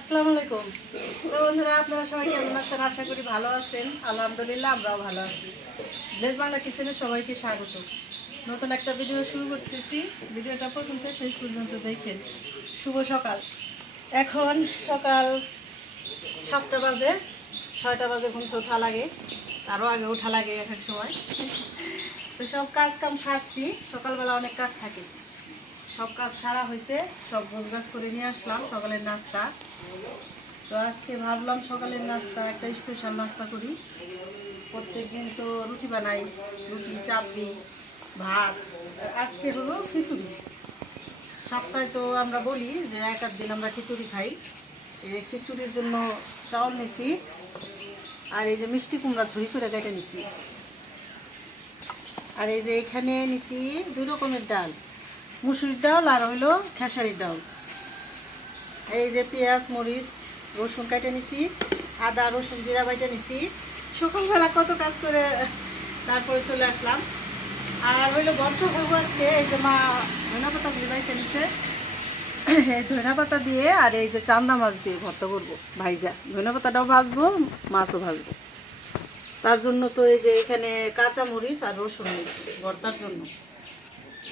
আসসালামু আলাইকুম। তো বন্ধুরা, আপনারা সবাই কেমন আছেন? আশা করি ভালো আছেন। আলহামদুলিল্লাহ, আমরাও ভালো আছি। ব্লেজ বাংলা কিচেনে সবাইকে স্বাগত। নতুন একটা ভিডিও শুরু করতেছি। ভিডিওটা প্রথম থেকে শেষ পর্যন্ত দেখেন। শুভ সকাল। এখন সকাল সাতটা বাজে, ছয়টা বাজে ঘুম ওঠা লাগে। আরও আগে ওঠা লাগে এক এক সময়। তো সব কাজ কাম সারছি। সকালবেলা অনেক কাজ থাকে। সব কাজ সারা হয়েছে, সব গোছগাছ করে নিয়ে আসলাম, সকালের নাস্তা। তো আজকে ভাবলাম সকালের নাস্তা, একটা স্পেশাল নাস্তা করি। প্রত্যেক দিন তো রুটি বানাই, রুটি চাপড়ি ভাত, আজকে হলো খিচুড়ি। সপ্তাহে তো আমরা বলি যে এক দিন আমরা খিচুড়ি খাই। এই খিচুড়ির জন্য চাউল নিছি, আর এই যে মিষ্টি কুমড়া ঝুড়ি করে কেটে নিছি। আর এই যে এখানে নিছি দুই রকমের ডাল। মুসুরির ডাল আর হইল খেসারির ডাল। এই যে পেঁয়াজ, মরিচ, রসুন কাটে নিছি, আদা, রসুন জিরা বাইটে নিছি। সকালবেলা কত কাজ করে তারপরে চলে আসলাম। আর হইল বর্ত হব আজকে, এই যে মা ধনা পাতা ভিজাইছে নিছে। এই ধনা পাতা দিয়ে আর এই যে চান্দা মাছ দিয়ে ভর্তা করব, ভাইজা। ধনা পাতাটাও ভাজবো, মাছও ভাজবো। তার জন্য তো এই যে এখানে কাঁচা মরিচ আর রসুন ভর্তার জন্য।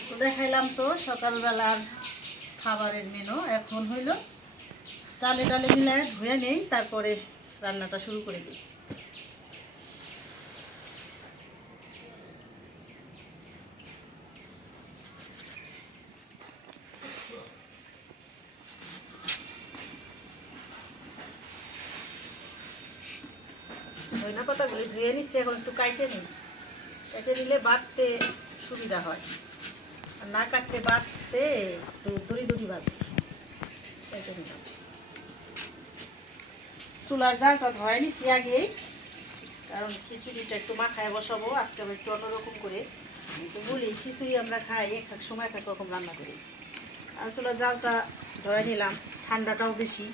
তো দেখাইলাম তো সকালবেলার খাবারের মেনু এখন হইল চালে ডালে মিলায় ধুয়ে নেই, তারপরে রান্নাটা শুরু করে দিই। ধনিয়া ধুয়ে নিচ্ছি এখন একটু কাইটে নিই। কেটে নিলে বাটতে সুবিধা হয়। না কাটতে বাটতে একটু দড়ি দড়ি বাজে চুলার জালটা ধরাই নিচ্ছি আগেই কারণ খিচুড়িটা একটু মাখায় বসাবো, আজকে আমি একটু অন্যরকম করে। তো বলি, খিচুড়ি আমরা খাই, এক এক সময় এক এক রকম রান্না করি। আর চুলার জালটা ধরাই নিলাম, ঠান্ডাটাও বেশি।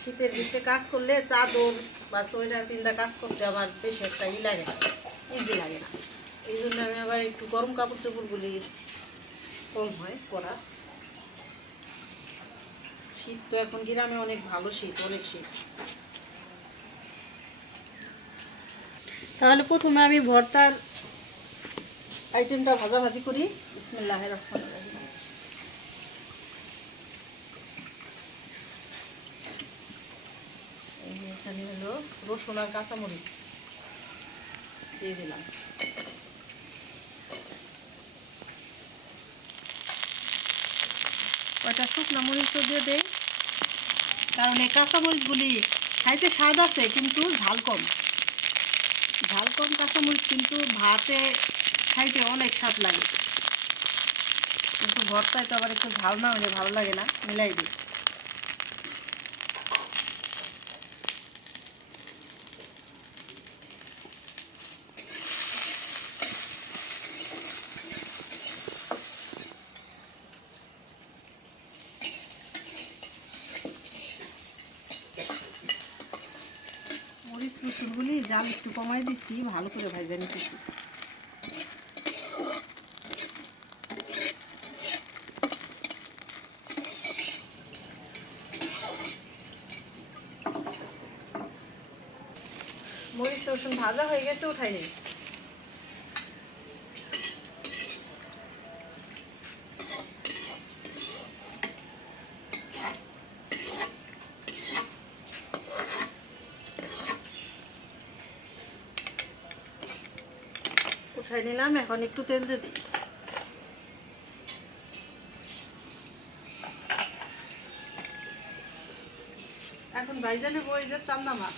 শীতের ভিতরে কাজ করলে চাদর বা সোয়েটার পিন্দা কাজ করতে আমার বেশি একটা ই লাগে না ইজি লাগে না। এই জন্য আমি আবার একটু গরম কাপড় চোপড়গুলি কম হয় পরা। শীত তো এখন গ্রামে অনেক ভালো শীত, অনেক শীত। তাহলে প্রথমে আমি ভর্তার আইটেমটা ভাজাভাজি করি। বিসমিল্লাহ রহমান রহিম। এখানে হলো রসুন আর কাঁচামরিচ দিয়ে দিলাম। কয়টা শুকনো মরিচও দিয়ে দেই। কারণ এই কাঁচামরিচগুলি খাইতে স্বাদ আছে, কিন্তু ঝাল কম। ঝাল কম কাঁচামরিচ কিন্তু ভাতে খাইতে অনেক স্বাদ লাগে। কিন্তু ভর্তায় তো আবার একটু ঝাল না হলে ভালো লাগে না, মিলাই দিই মরিচ রসুনগুলি জাল একটু কমাই দিচ্ছি ভালো করে ভাজা নিতেছি মরিচ রসুন ভাজা হয়ে গেছে উঠাই নেই উঠাই নিলাম এখন একটু তেল দিয়ে দিই। এখন ভাইজানে বই যে চান্দা মাছ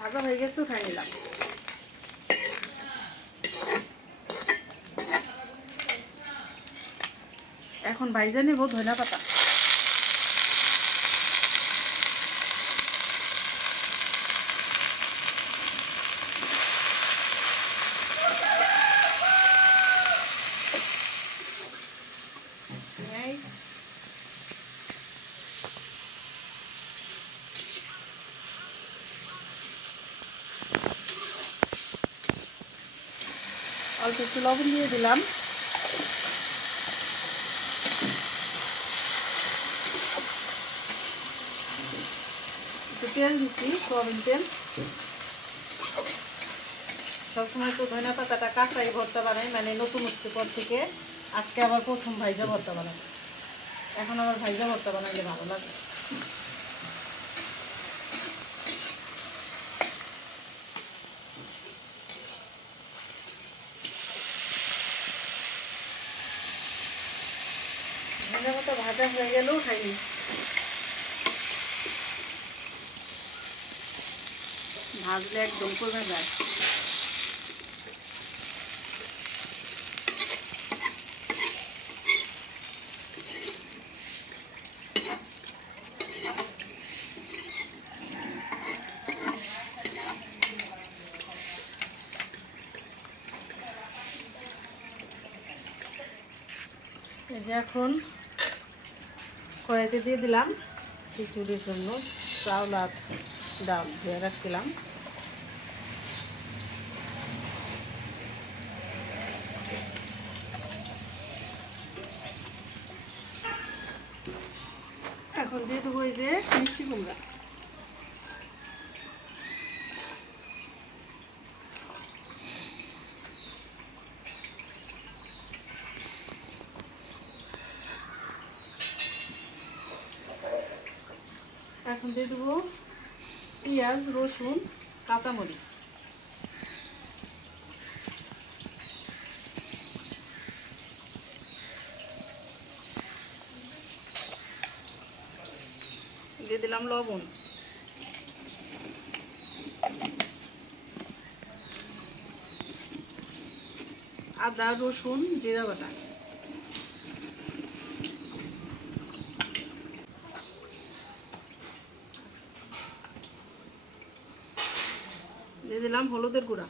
ভাজা হয়ে গেছে উঠাই নিলাম। এখন ভাইজা নেব ধনা পাতা। অল্প একটু লবণ দিয়ে দিলাম। একটু তেল দিছি, সোয়াবিন তেল। সবসময় তো ধনিয়া পাতাটা কাঁচাই ভর্তা বানাই মানে নতুন উঠছে পর থেকে। আজকে আবার প্রথম ভাইজা ভর্তা বানাবো। এখন আবার ভাইজা ভর্তা বানাইলে ভালো লাগে ধনিয়া পাতা ভাজা হয়ে গেলেও খাইনি ভাজলে একদম কমে যায়। এই যে এখন কড়াইতে দিয়ে দিলাম খিচুড়ির জন্য চাউল আর ডাল ধুয়ে রাখছিলাম এখন দিয়ে দেবো এই যে মিষ্টি কুমড়া এখন দিয়ে দেবো পেঁয়াজ রসুন কাঁচামরিচ। দিয়ে দিলাম লবণ। আদা রসুন জিরা বাটা। দিলাম হলুদের গুঁড়া।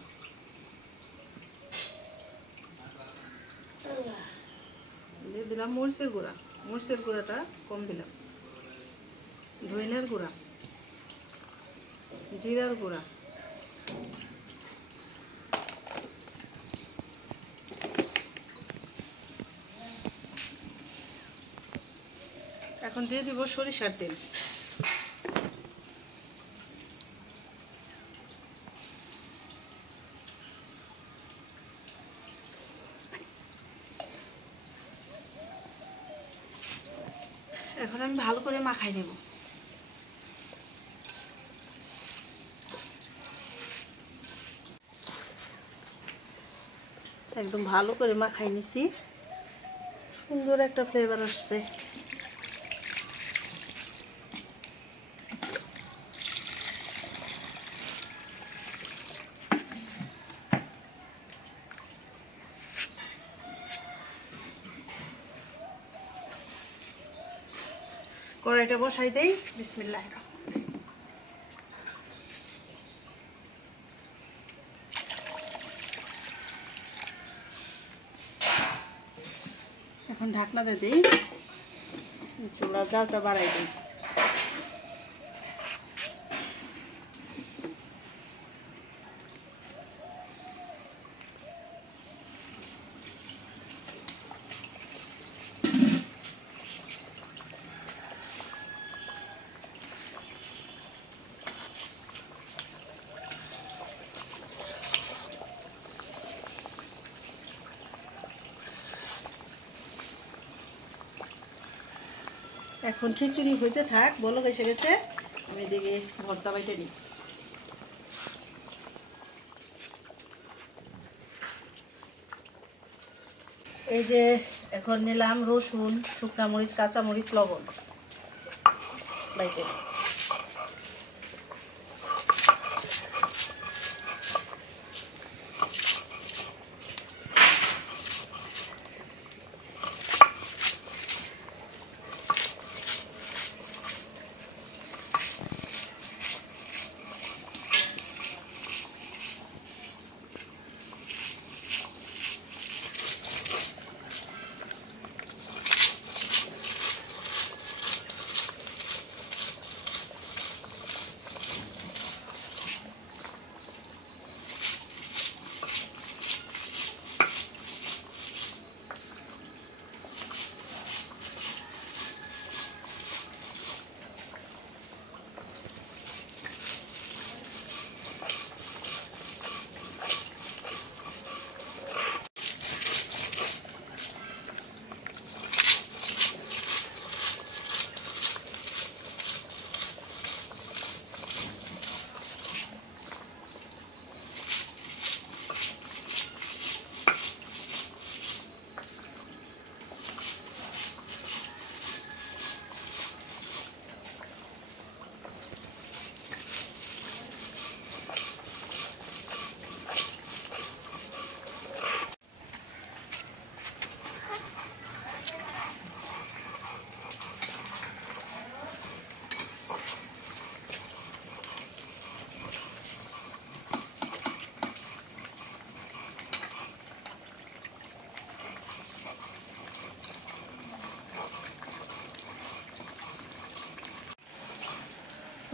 দিয়ে দিলাম মরিচের গুঁড়া। মরিচের গুঁড়াটা কম দিলাম। ধইনের গুঁড়া। জিরার গুঁড়া। এখন দিয়ে দিব সরিষার তেল এখন আমি ভালো করে মাখাই নেব। একদম ভালো করে মাখাই নিছি। সুন্দর একটা ফ্লেভার আসছে। কড়াইটা বসাই দেই বিসমিল্লাহ এখন ঢাকনা দিয়ে দিই চুলা জালটা বাড়াই দিই। এখন খিচুড়ি হইতে থাক বলো এসে গেছে, আমি এদিকে ভর্তা বাইটে নিই। এই যে এখন নিলাম রসুন, শুকনা মরিচ কাঁচামরিচ লবণ, বাইটে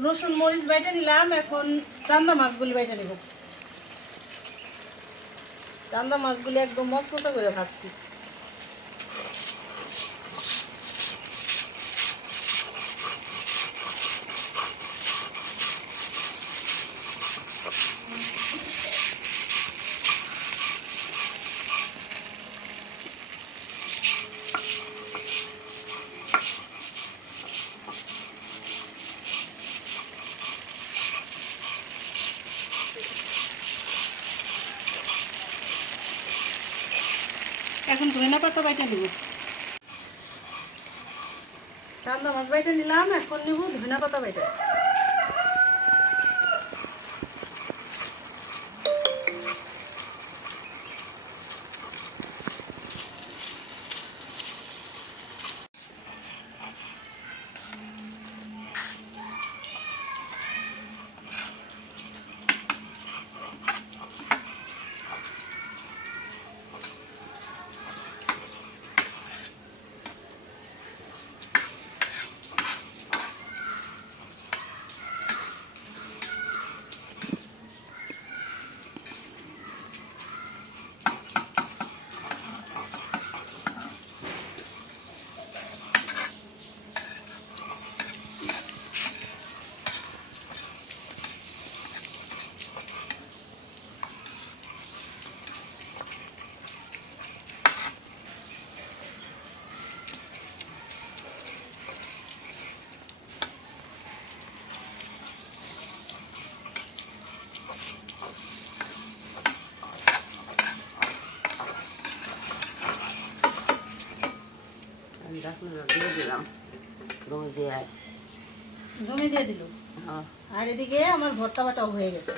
রসুন, মরিচ বাইটা নিলাম, এখন চান্দা মাছগুলি বাইটা নিব। চান্দা মাছগুলি একদম মচমচা করে ভাজছি। এখন ধনে পাতা বাইটা নিব। চান্দা মাছ বাইটা নিলাম এখন নিব ধনে পাতা বাইটা আমি দেখুন দিয়ে দিলাম দমে দিয়ে জমি দিয়ে দিল হ্যাঁ আর এদিকে আমার ভর্তা বাটাও হয়ে গেছে।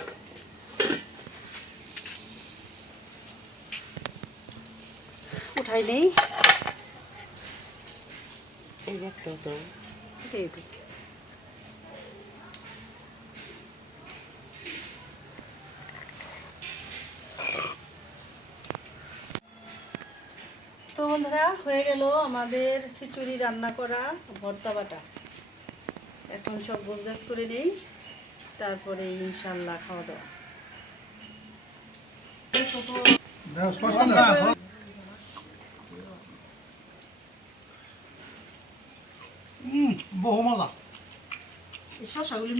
উঠাই নেই। এই তো বন্ধুরা হয়ে গেল আমাদের খিচুড়ি রান্না করা ভর্তা বাটা এখন সব গোছগাছ করে নেই। তারপরে ইনশাল্লাহ খাওয়া দাওয়া।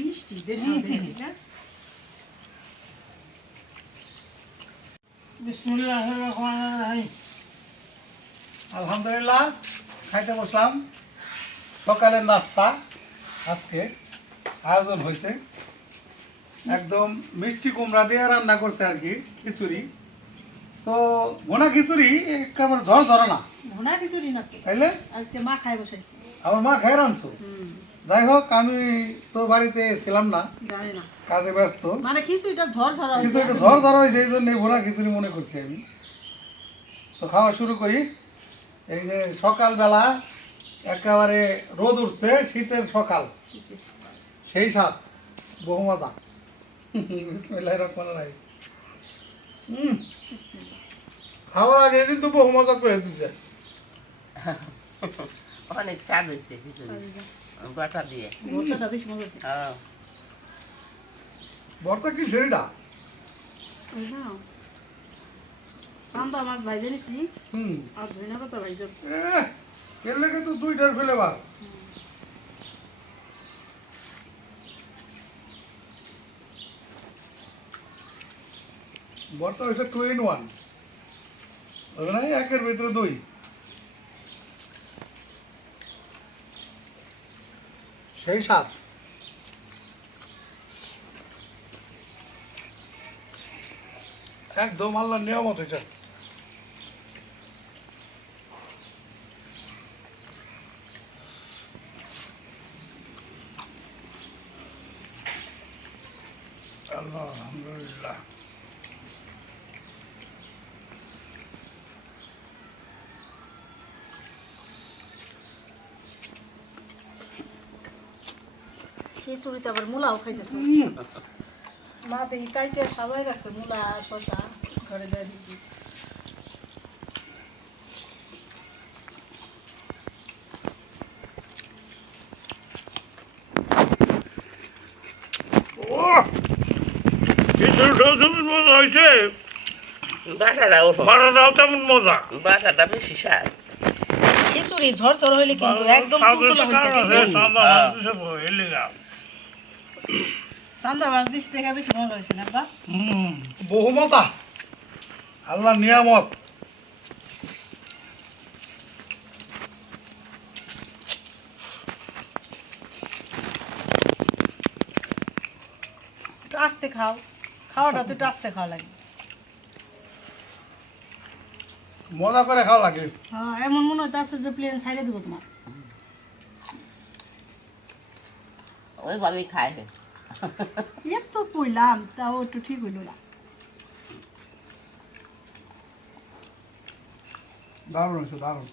মিষ্টি দেশি না? আলহামদুলিল্লাহ খাইতে বসলাম। সকালের নাস্তা আজকে আয়োজন হয়েছে। একদম মিষ্টি কুমড়া দিয়ে রান্না করছে আর কি খিচুড়ি। তো ঘোনা খিচুড়ি একেবারে ঝড় ধরে না। ভুনা খিচুড়ি না তাইলে? আজকে মা খাই বসাইছি। আমার মা খাই রাঁধছো? যাই হোক আমি তো বাড়িতে ছিলাম না। কাজে ব্যস্ত। মানে খিচুড়িটা ঝড় ঝরা একটু ঝড় ঝড় হয়েছে এই জন্য ভোনা খিচুড়ি মনে করছি আমি। তো খাওয়া শুরু করি। এই যে সকালবেলা একেবারে রোদ উঠছে শীতের সকাল। সেই সাত বহু মজা। বিসমিল্লাহ রহমান রাহিম। হুম খাওয়ার আগে কিন্তু বহু মজা করে দিচ্ছে অনেক স্বাদ হয়েছে বাটা দিয়ে। ভর্তাটা বেশ মজা হয়েছে। হ্যাঁ ভর্তা কি সেটা চান্দা মাছ ভাইজে নিছি। হুম। আর ধনিয়া পাতা ভাইজে। এহ, এর লেগে তো দুইটার ফেলে বার ভর্তা হয়েছে টু ইন ওয়ান ওখানে একের ভিতরে দুই। সেই সাত। একদম আল্লাহ নিয়ামত হয়েছে। খিচুড়িতে আবার মূলাও খাইতেছ? মা দেখি কাইটে সবাই রাখছে মূলা শশা ঘরে যায় দেখি। তেমন মজা। বাসাটা বেশি সার খিচুড়ি ঝরঝর হইলে কিন্তু একদম তুলতুলে দিস বেশি হয়েছে না বা? হুম। বহুমতা। আল্লাহ নিয়ামত। আস্তে খাও। খাওয়াটা তো আস্তে খাওয়া লাগে। মজা করে খাওয়া লাগে। হ্যাঁ এমন মনে হতে আছে যে প্লেন ছাইড়ে দেবো তোমার। ওইভাবেই খায় তো কইলাম তাও একটু ঠিক হইল না দারুণ হয়েছে দারুণ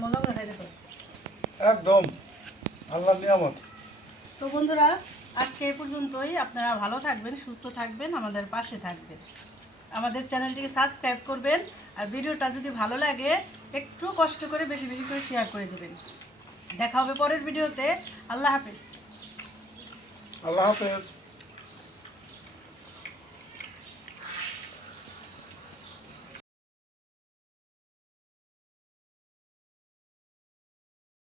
মজা করে খাইতেছো একদম। আল্লাহ নিয়ামত। তো বন্ধুরা আজকে এই পর্যন্তই। আপনারা ভালো থাকবেন সুস্থ থাকবেন আমাদের পাশে থাকবেন। আমাদের চ্যানেলটিকে সাবস্ক্রাইব করবেন আর ভিডিওটা যদি ভালো লাগে একটু কষ্ট করে বেশি বেশি করে শেয়ার করে দেবেন। দেখা হবে পরের ভিডিওতে। আল্লাহ হাফেজ। আল্লাহ হাফেজ।